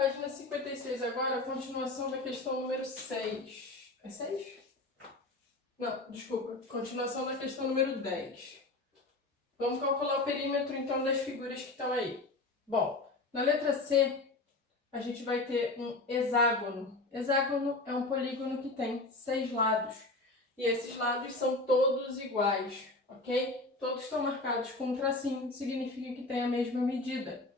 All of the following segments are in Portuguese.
Página 56 agora, a continuação da questão número 6. É 6? Não, desculpa. Continuação da questão número 10. Vamos calcular o perímetro, então, das figuras que estão aí. Bom, na letra C, a gente vai ter um hexágono. Hexágono é um polígono que tem 6 lados. E esses lados são todos iguais, ok? Todos estão marcados com um tracinho, significa que tem a mesma medida.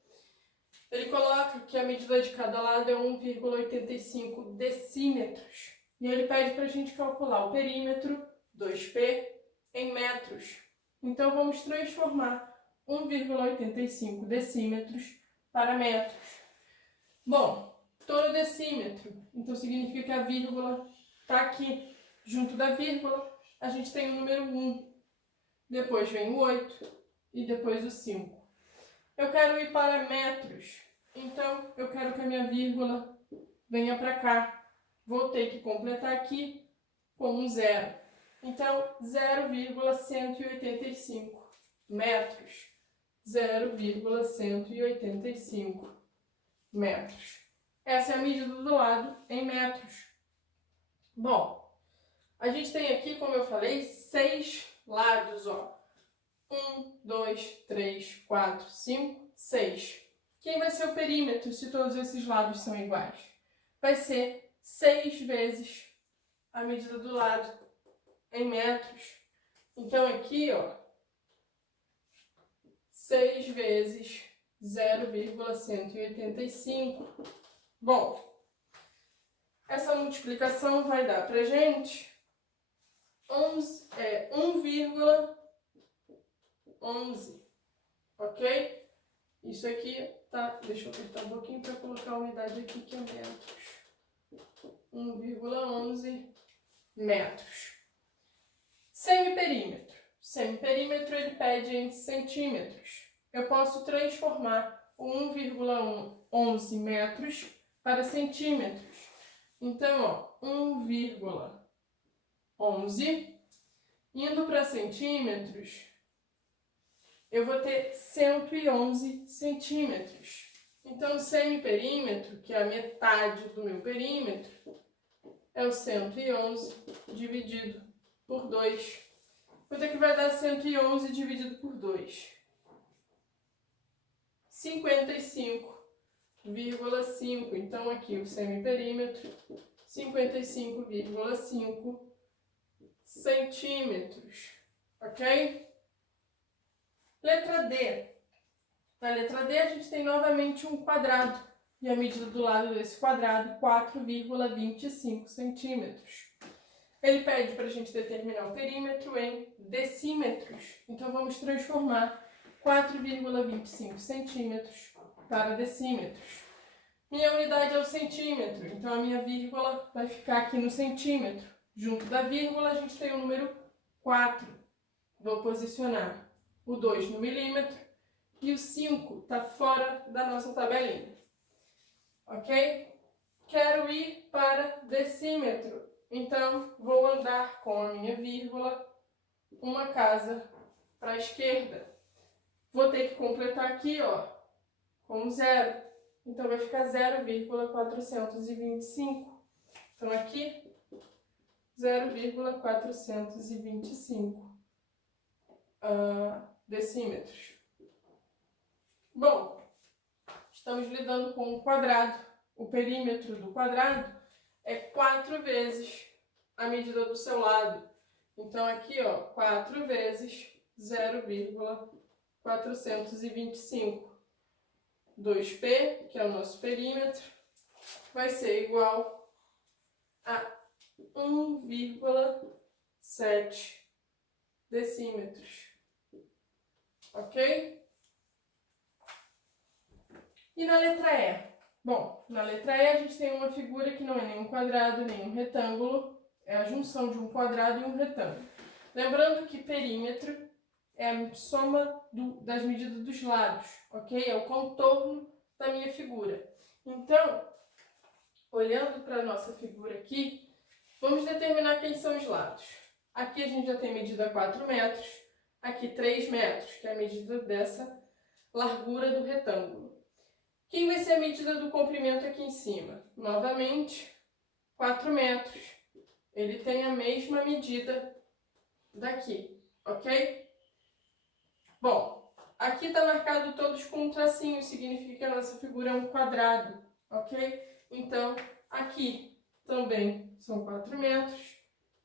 Ele coloca que a medida de cada lado é 1,85 decímetros. E ele pede para a gente calcular o perímetro, 2π, em metros. Então, vamos transformar 1,85 decímetros para metros. Bom, todo decímetro, então significa que a vírgula está aqui. Junto da vírgula, a gente tem o número 1. Depois vem o 8 e depois o 5. Eu quero ir para metros, então eu quero que a minha vírgula venha para cá. Vou ter que completar aqui com um 0. Então, 0,185 metros. 0,185 metros. Essa é a medida do lado em metros. Bom, a gente tem aqui, como eu falei, 6 lados, ó. 1, 2, 3, 4, 5, 6. Quem vai ser o perímetro se todos esses lados são iguais? Vai ser 6 vezes a medida do lado em metros. Então aqui, ó, 6 vezes 0,185. Bom, essa multiplicação vai dar pra gente 1,11, ok? Isso aqui tá, deixa eu apertar um pouquinho para colocar a unidade aqui que é metros. 1,11 metros. Semiperímetro. Semiperímetro ele pede em centímetros. Eu posso transformar o 1,11 metros para centímetros. Então, ó, 1,11 indo para centímetros, eu vou ter 111 centímetros. Então, o semiperímetro, que é a metade do meu perímetro, é o 111 dividido por 2. Quanto é que vai dar 111 dividido por 2? 55,5. Então, aqui o semiperímetro, 55,5 centímetros, ok? Letra D. Na letra D, a gente tem novamente um quadrado. E a medida do lado desse quadrado, 4,25 centímetros. Ele pede para a gente determinar o perímetro em decímetros. Então, vamos transformar 4,25 centímetros para decímetros. Minha unidade é o centímetro, então a minha vírgula vai ficar aqui no centímetro. Junto da vírgula, a gente tem o número 4. Vou posicionar o 2 no milímetro e o 5 está fora da nossa tabelinha. Ok? Quero ir para decímetro, então vou andar com a minha vírgula uma casa para a esquerda. Vou ter que completar aqui, ó, com 0. Então vai ficar 0,425. Então aqui 0,425 decímetros. Bom, estamos lidando com um quadrado. O perímetro do quadrado é 4 vezes a medida do seu lado. Então aqui, ó, 4 vezes 0,425. 2π, que é o nosso perímetro, vai ser igual a 1,7 decímetros. Ok? E na letra E? Bom, na letra E a gente tem uma figura que não é nem um quadrado, nem um retângulo. É a junção de um quadrado e um retângulo. Lembrando que perímetro é a soma das medidas dos lados, ok? É o contorno da minha figura. Então, olhando para a nossa figura aqui, vamos determinar quem são os lados. Aqui a gente já tem medida 4 metros, aqui 3 metros, que é a medida dessa largura do retângulo. Quem vai ser a medida do comprimento aqui em cima? Novamente, 4 metros. Ele tem a mesma medida daqui, ok? Bom, aqui está marcado todos com um tracinho, significa que a nossa figura é um quadrado, ok? Então, aqui também são 4 metros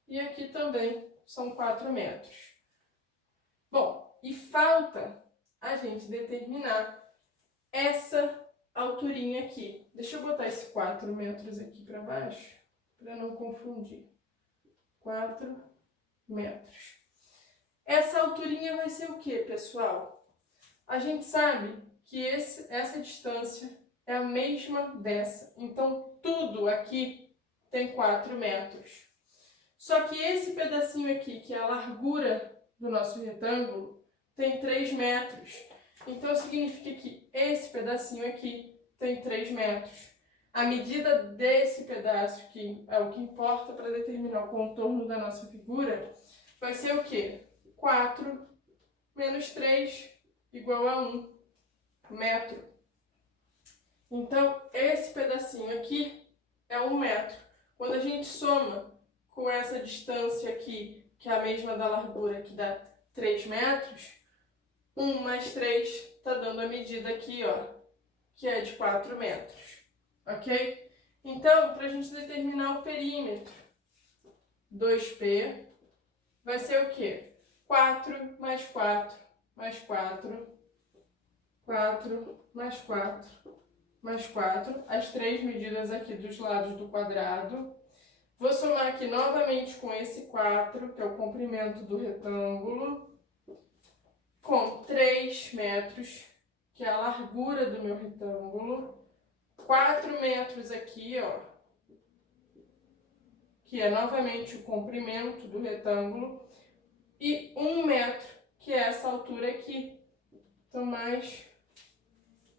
e aqui também são 4 metros. Bom, e falta a gente determinar essa alturinha aqui. Deixa eu botar esse 4 metros aqui para baixo, para não confundir. 4 metros. Essa alturinha vai ser o que, pessoal? A gente sabe que essa distância é a mesma dessa. Então, tudo aqui tem 4 metros. Só que esse pedacinho aqui, que é a largura do nosso retângulo, tem 3 metros. Então, significa que esse pedacinho aqui tem 3 metros. A medida desse pedaço, que é o que importa para determinar o contorno da nossa figura, vai ser o quê? 4 menos 3 igual a 1 metro. Então, esse pedacinho aqui é 1 metro. Quando a gente soma com essa distância aqui, que é a mesma da largura, que dá 3 metros, 1 mais 3 está dando a medida aqui, ó, que é de 4 metros. Ok? Então, para a gente determinar o perímetro, 2P vai ser o quê? 4 mais 4 mais 4, 4 mais 4 mais 4, as 3 medidas aqui dos lados do quadrado. Vou somar aqui novamente com esse 4, que é o comprimento do retângulo, com 3 metros, que é a largura do meu retângulo, 4 metros aqui, ó, que é novamente o comprimento do retângulo, e 1 metro, que é essa altura aqui. Então, mais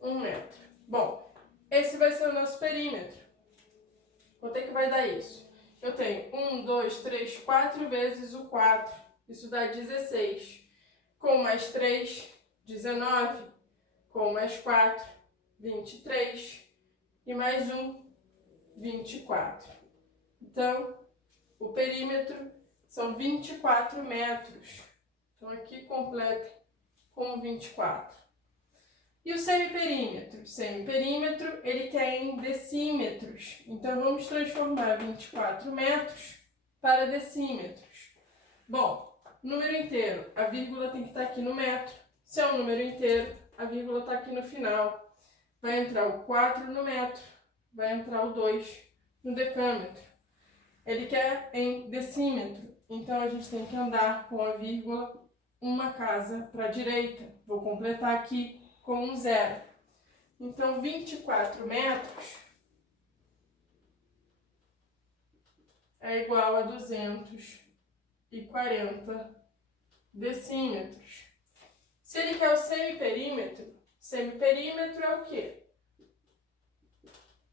1 metro. Bom, esse vai ser o nosso perímetro. Quanto é que vai dar isso? Eu tenho 1, 2, 3, 4 vezes o 4. Isso dá 16. Com mais 3, 19. Com mais 4, 23. E mais 1, 24. Então, o perímetro são 24 metros. Então, aqui completa com 24. E o semiperímetro? O semiperímetro, ele quer em decímetros. Então, vamos transformar 24 metros para decímetros. Bom, número inteiro, a vírgula tem que estar aqui no metro. Se é um número inteiro, a vírgula está aqui no final. Vai entrar o 4 no metro, vai entrar o 2 no decâmetro. Ele quer em decímetro, então a gente tem que andar com a vírgula uma casa para a direita. Vou completar aqui com um 0. Então, 24 metros é igual a 240 decímetros. Se ele quer o semiperímetro é o quê?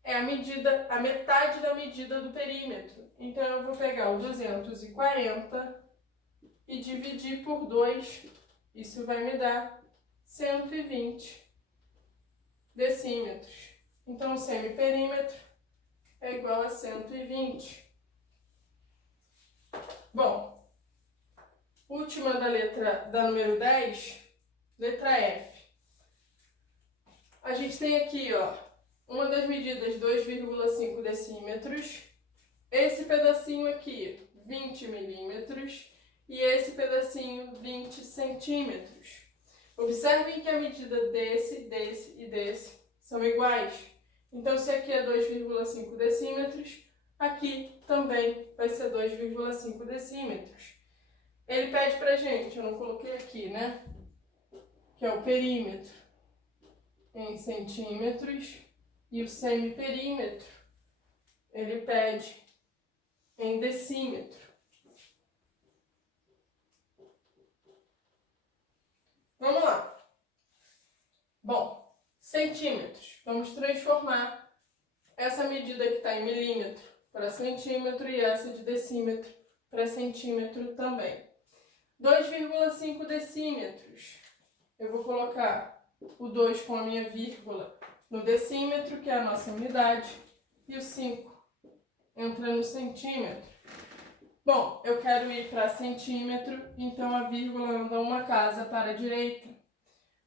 É a medida, a metade da medida do perímetro. Então, eu vou pegar o 240 e dividir por 2. Isso vai me dar 120 decímetros. Então, o semiperímetro é igual a 120. Bom, última da número 10, letra F. A gente tem aqui, ó, uma das medidas 2,5 decímetros, esse pedacinho aqui 20 milímetros e esse pedacinho 20 centímetros. Observem que a medida desse e desse são iguais. Então, se aqui é 2,5 decímetros, aqui também vai ser 2,5 decímetros. Ele pede pra gente, eu não coloquei aqui, né? Que é o perímetro em centímetros e o semiperímetro ele pede em decímetro. Vamos lá. Bom, centímetros. Vamos transformar essa medida que está em milímetro para centímetro e essa de decímetro para centímetro também. 2,5 decímetros. Eu vou colocar o 2 com a minha vírgula no decímetro, que é a nossa unidade, e o 5 entra no centímetro. Bom, eu quero ir para centímetro, então a vírgula anda uma casa para a direita.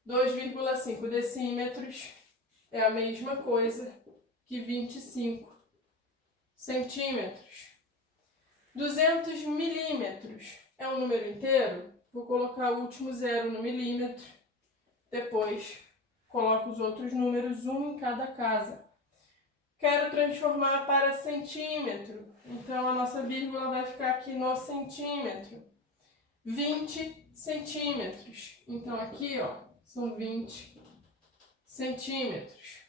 2,5 decímetros é a mesma coisa que 25 centímetros. 200 milímetros é um número inteiro? Vou colocar o último zero no milímetro, depois coloco os outros números, um em cada casa. Quero transformar para centímetro, então a nossa vírgula vai ficar aqui no centímetro. 20 centímetros, então aqui ó, são 20 centímetros.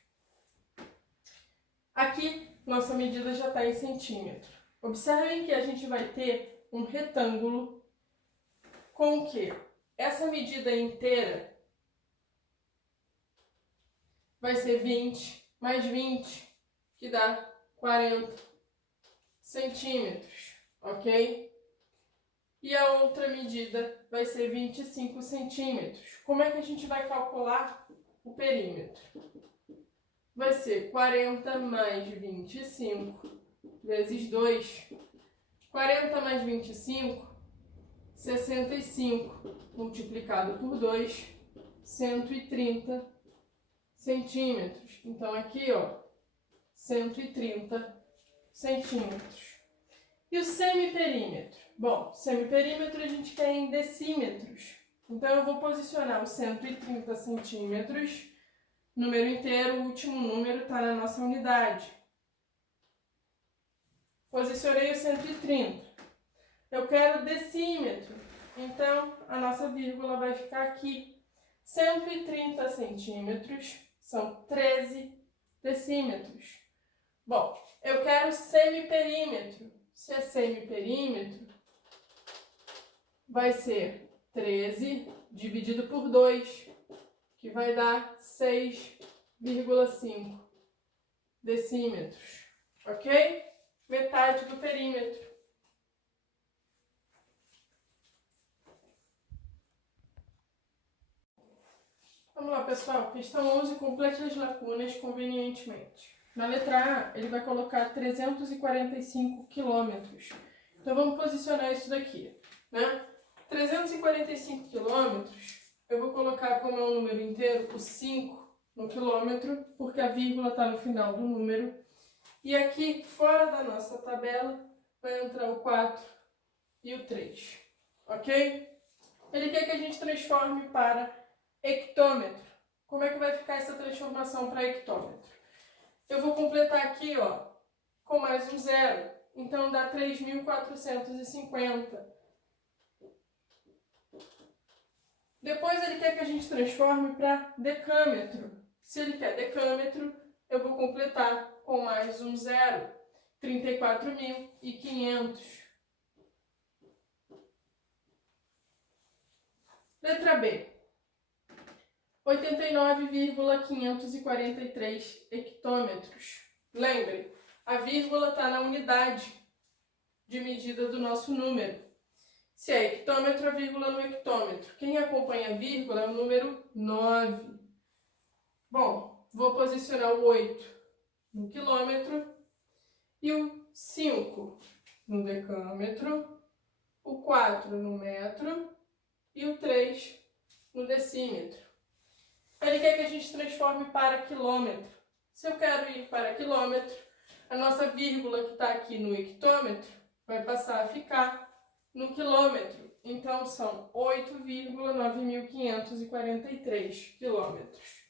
Aqui, nossa medida já está em centímetro. Observem que a gente vai ter um retângulo com o quê? Essa medida inteira vai ser 20 mais 20, que dá 40 centímetros, ok? E a outra medida vai ser 25 centímetros. Como é que a gente vai calcular o perímetro? Vai ser 40 mais 25 vezes 2. 40 mais 25, 65, multiplicado por 2, 130 centímetros. Então, aqui, ó, 130 centímetros. E o semiperímetro? Bom, semiperímetro a gente quer em decímetros. Então, eu vou posicionar os 130 centímetros, número inteiro, o último número está na nossa unidade. Posicionei o 130. Eu quero decímetro, então a nossa vírgula vai ficar aqui. 130 centímetros são 13 decímetros. Bom, eu quero semiperímetro. Se é semiperímetro, vai ser 13 dividido por 2, que vai dar 6,5 decímetros, ok? Metade do perímetro. Vamos lá, pessoal. Questão 11, complete as lacunas convenientemente. Na letra A, ele vai colocar 345 quilômetros. Então, vamos posicionar isso daqui, né? 345 quilômetros, eu vou colocar como é um número inteiro o 5 no quilômetro, porque a vírgula está no final do número. E aqui, fora da nossa tabela, vai entrar o 4 e o 3, ok? Ele quer que a gente transforme para hectômetro. Como é que vai ficar essa transformação para hectômetro? Eu vou completar aqui, ó, com mais um zero. Então, dá 3.450. Depois, ele quer que a gente transforme para decâmetro. Se ele quer decâmetro, eu vou completar com mais um zero. 34.500. Letra B. 89,543 hectômetros. Lembre, a vírgula está na unidade de medida do nosso número. Se é hectômetro, a vírgula no hectômetro. Quem acompanha a vírgula é o número 9. Bom, vou posicionar o 8 no quilômetro e o 5 no decâmetro, o 4 no metro e o 3 no decímetro. Ele quer que a gente transforme para quilômetro. Se eu quero ir para quilômetro, a nossa vírgula que está aqui no hectômetro vai passar a ficar no quilômetro. Então, são 8,9.543 quilômetros.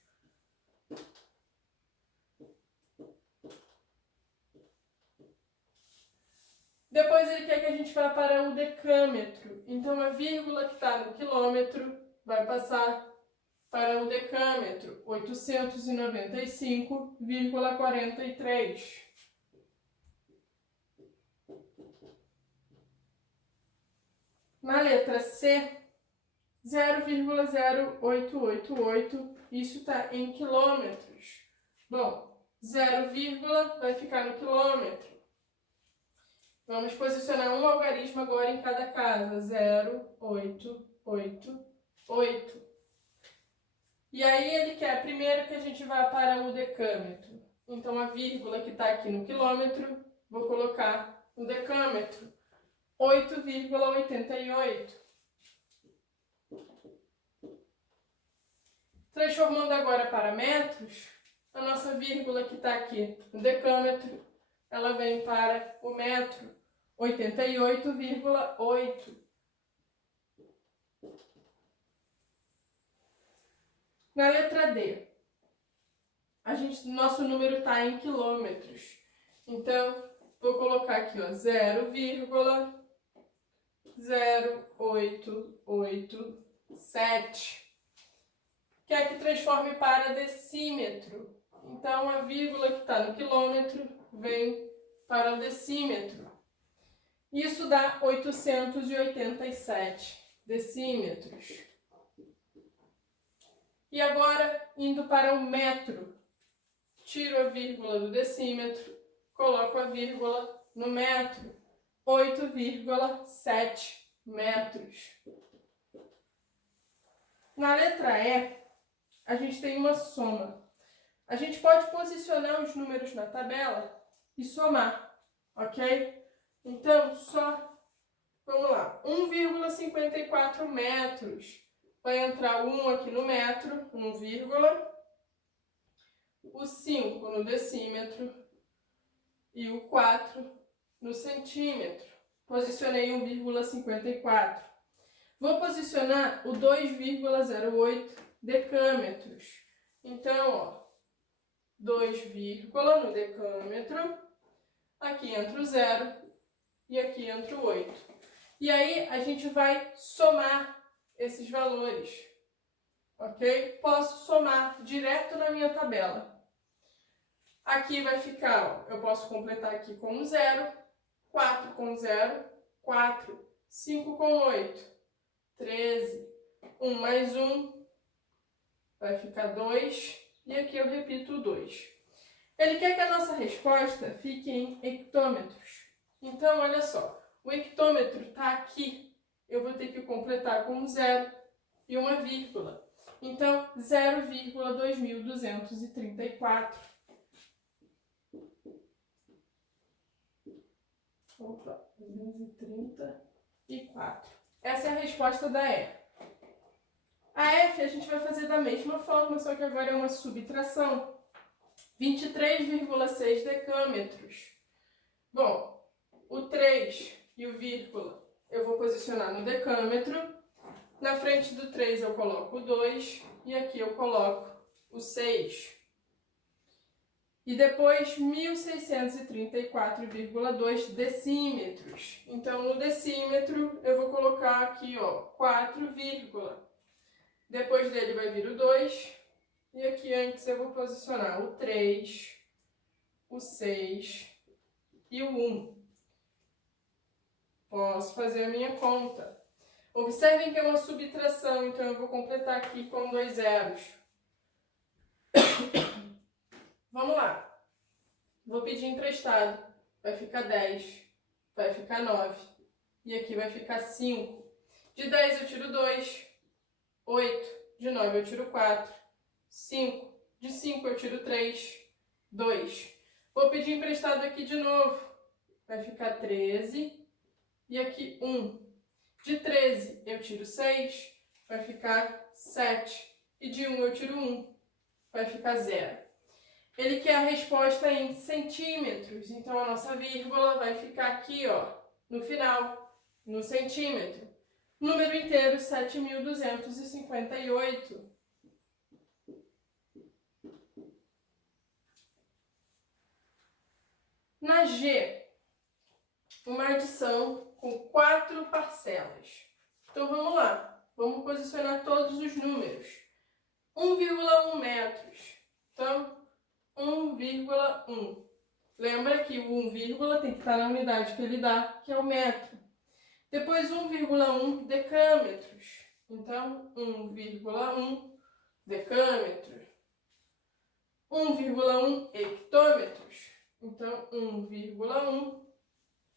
Depois ele quer que a gente vá para o decâmetro. Então, a vírgula que está no quilômetro vai passar para o decâmetro, 895,43. Na letra C, 0,0888, isso está em quilômetros. Bom, 0, vai ficar no quilômetro. Vamos posicionar um algarismo agora em cada casa. 0, 8, 8, 8. E aí ele quer primeiro que a gente vá para o decâmetro. Então a vírgula que está aqui no quilômetro, vou colocar no decâmetro. 8,88. Transformando agora para metros, a nossa vírgula que está aqui no decâmetro, ela vem para o metro, 88,8. Na letra D, nosso número está em quilômetros. Então, vou colocar aqui, ó, 0,0887. Quer que transforme para decímetro. Então, a vírgula que está no quilômetro vem para o decímetro. Isso dá 887 decímetros. E agora, indo para o metro, tiro a vírgula do decímetro, coloco a vírgula no metro, 8,7 metros. Na letra E, a gente tem uma soma. A gente pode posicionar os números na tabela e somar, ok? Então, vamos lá, 1,54 metros. Vai entrar o 1 aqui no metro, 1, o 5 no decímetro e o 4 no centímetro. Posicionei 1,54. Vou posicionar o 2,08 decâmetros. Então, ó, 2, no decâmetro, aqui entra o 0 e aqui entra o 8. E aí, a gente vai somar esses valores, ok? Posso somar direto na minha tabela. Aqui vai ficar, ó, eu posso completar aqui com um 0, 4 com 0, 4, 5 com 8, 13, 1 mais 1, vai ficar 2, e aqui eu repito o 2. Ele quer que a nossa resposta fique em hectômetros. Então, olha só, o hectômetro está aqui. Eu vou ter que completar com um 0 e uma vírgula. Então, 0,2234. Opa, 234. Essa é a resposta da E. A F a gente vai fazer da mesma forma, só que agora é uma subtração. 23,6 decâmetros. Bom, o 3 e o vírgula eu vou posicionar no decâmetro. Na frente do 3 eu coloco o 2 e aqui eu coloco o 6. E depois 1634,2 decímetros. Então, no decímetro eu vou colocar aqui, ó, 4, depois dele vai vir o 2 e aqui antes eu vou posicionar o 3, o 6 e o 1. Posso fazer a minha conta. Observem que é uma subtração, então eu vou completar aqui com 2 zeros. Vamos lá. Vou pedir emprestado. Vai ficar 10, vai ficar 9 e aqui vai ficar 5. De 10 eu tiro 2, 8. De 9 eu tiro 4, 5. De 5 eu tiro 3, 2. Vou pedir emprestado aqui de novo. Vai ficar 13 e aqui 1. De 13 eu tiro 6, vai ficar 7. E de 1 eu tiro 1, vai ficar 0. Ele quer a resposta em centímetros, então a nossa vírgula vai ficar aqui, ó, no final, no centímetro. Número inteiro, 7.258. Na G, uma adição com 4 parcelas. Então vamos lá, vamos posicionar todos os números. 1,1 metros. Então, 1,1. Lembra que o 1, tem que estar na unidade que ele dá, que é o metro. Depois 1,1 decâmetros. Então, 1,1 decâmetros. 1,1 hectômetros. Então, 1,1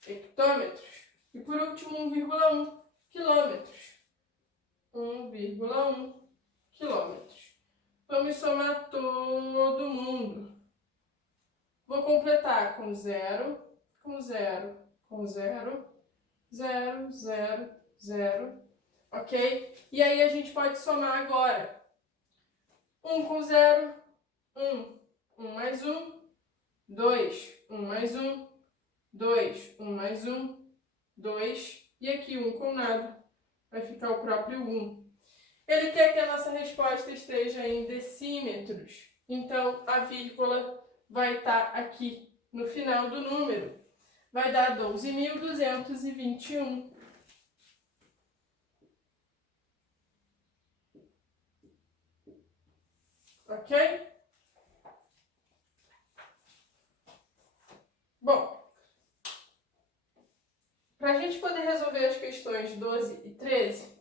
hectômetros. E por último, 1,1 quilômetros. 1,1 quilômetros. Vamos somar todo mundo. Vou completar com 0, com 0, com 0, 0, 0, 0, ok? E aí a gente pode somar agora. 1 com 0, 1, 1 mais 1, 2, 1 mais 1, 2, 1 mais 1, 2, e aqui 1 com nada, vai ficar o próprio 1. Ele quer que a nossa resposta esteja em decímetros, então a vírgula vai estar aqui no final do número. Vai dar 12.221. Ok? Bom, para a gente poder resolver as questões 12 e 13,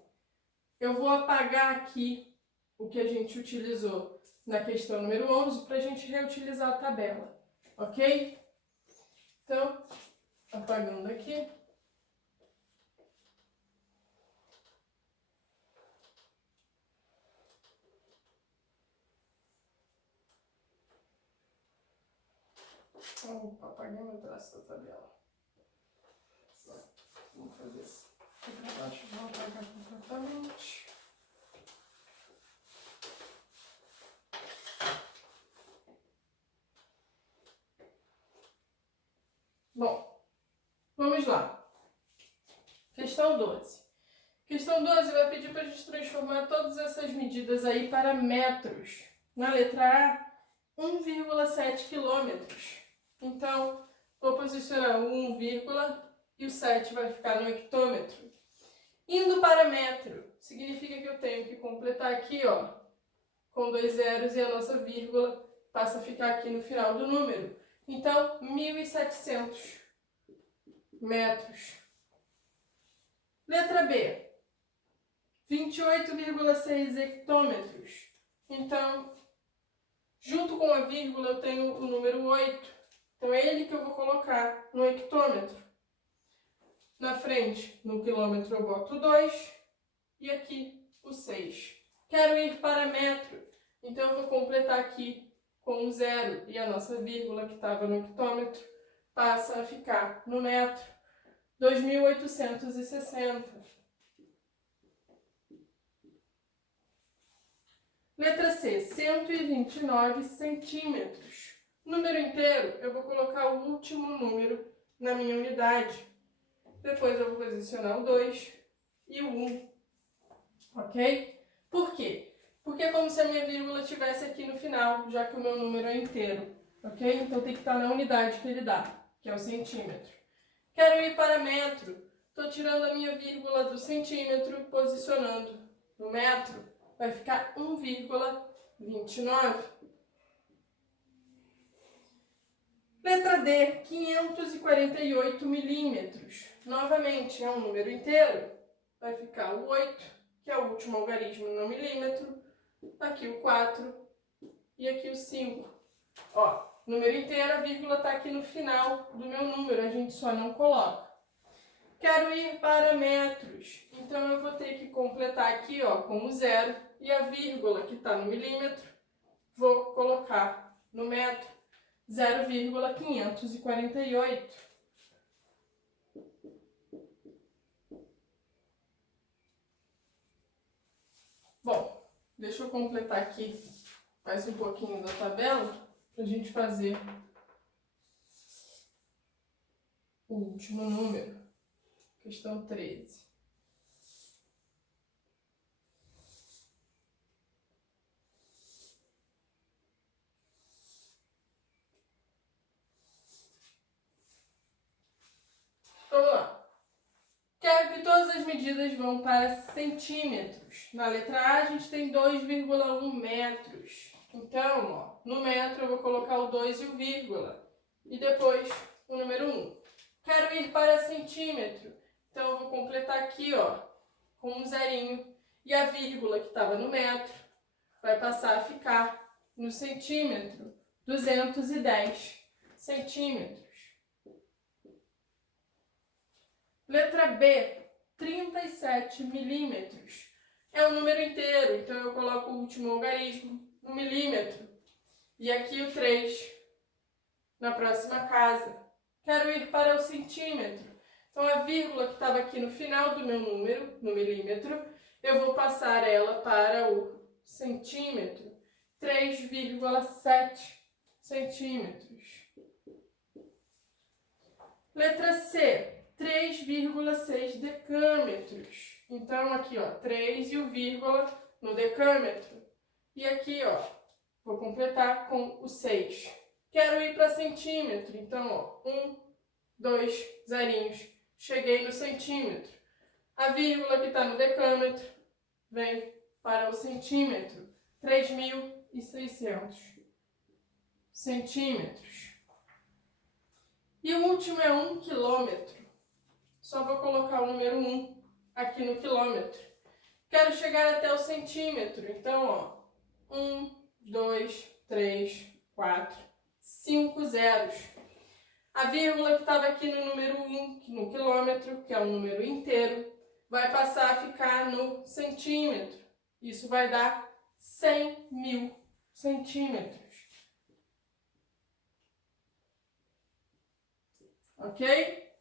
eu vou apagar aqui o que a gente utilizou na questão número 11 para a gente reutilizar a tabela, ok? Então, apagando aqui. Opa, apaguei meu traço da tabela. Vamos fazer isso. Aqui para baixo, vou apagar completamente. Bom, vamos lá. Questão 12. Questão 12 vai pedir para a gente transformar todas essas medidas aí para metros. Na letra A, 1,7 quilômetros. Então, vou posicionar o 1, e o 7 vai ficar no hectômetro. Indo para metro, significa que eu tenho que completar aqui, ó, com 2 zeros, e a nossa vírgula passa a ficar aqui no final do número. Então, 1.700 metros. Letra B, 28,6 hectômetros. Então, junto com a vírgula eu tenho o número 8. Então, é ele que eu vou colocar no hectômetro. Na frente, no quilômetro, eu boto 2 e aqui o 6. Quero ir para metro, então eu vou completar aqui com 0 e a nossa vírgula que estava no hectômetro passa a ficar no metro. 2.860. Letra C, 129 centímetros. Número inteiro, eu vou colocar o último número na minha unidade. Depois eu vou posicionar o 2 e o 1. Ok? Por quê? Porque é como se a minha vírgula estivesse aqui no final, já que o meu número é inteiro. Ok? Então tem que estar na unidade que ele dá, que é o centímetro. Quero ir para metro. Estou tirando a minha vírgula do centímetro, posicionando no metro. Vai ficar 1,29. Letra D, 548 milímetros. Novamente, é um número inteiro. Vai ficar o 8, que é o último algarismo no milímetro. Aqui o 4 e aqui o 5. Ó, número inteiro, a vírgula está aqui no final do meu número, a gente só não coloca. Quero ir para metros, então eu vou ter que completar aqui, ó, com o 0 e a vírgula que está no milímetro, vou colocar no metro, 0,548. Bom, deixa eu completar aqui mais um pouquinho da tabela para a gente fazer o último número, questão 13. Vamos lá. Quero que todas as medidas vão para centímetros. Na letra A a gente tem 2,1 metros. Então, ó, no metro eu vou colocar o 2 e o vírgula. E depois o número 1. Quero ir para centímetro. Então eu vou completar aqui, ó, com um zerinho. E a vírgula que estava no metro vai passar a ficar no centímetro. 210 centímetros. Letra B, 37 milímetros. É um número inteiro, então eu coloco o último algarismo no milímetro. E aqui o 3 na próxima casa. Quero ir para o centímetro. Então, a vírgula que estava aqui no final do meu número, no milímetro, eu vou passar ela para o centímetro. 3,7 centímetros. Letra C, 3,6 decâmetros. Então, aqui, ó, 3 e o vírgula no decâmetro. E aqui, ó, vou completar com o 6. Quero ir para centímetro. Então, ó, 1, 2 zerinhos. Cheguei no centímetro. A vírgula que está no decâmetro vem para o centímetro. 3.600 centímetros. E o último é 1 quilômetro. Só vou colocar o número 1 aqui no quilômetro. Quero chegar até o centímetro. Então, ó, 1, 2, 3, 4, 5 zeros. A vírgula que estava aqui no número 1, no quilômetro, que é um número inteiro, vai passar a ficar no centímetro. Isso vai dar 100.000 centímetros. Ok?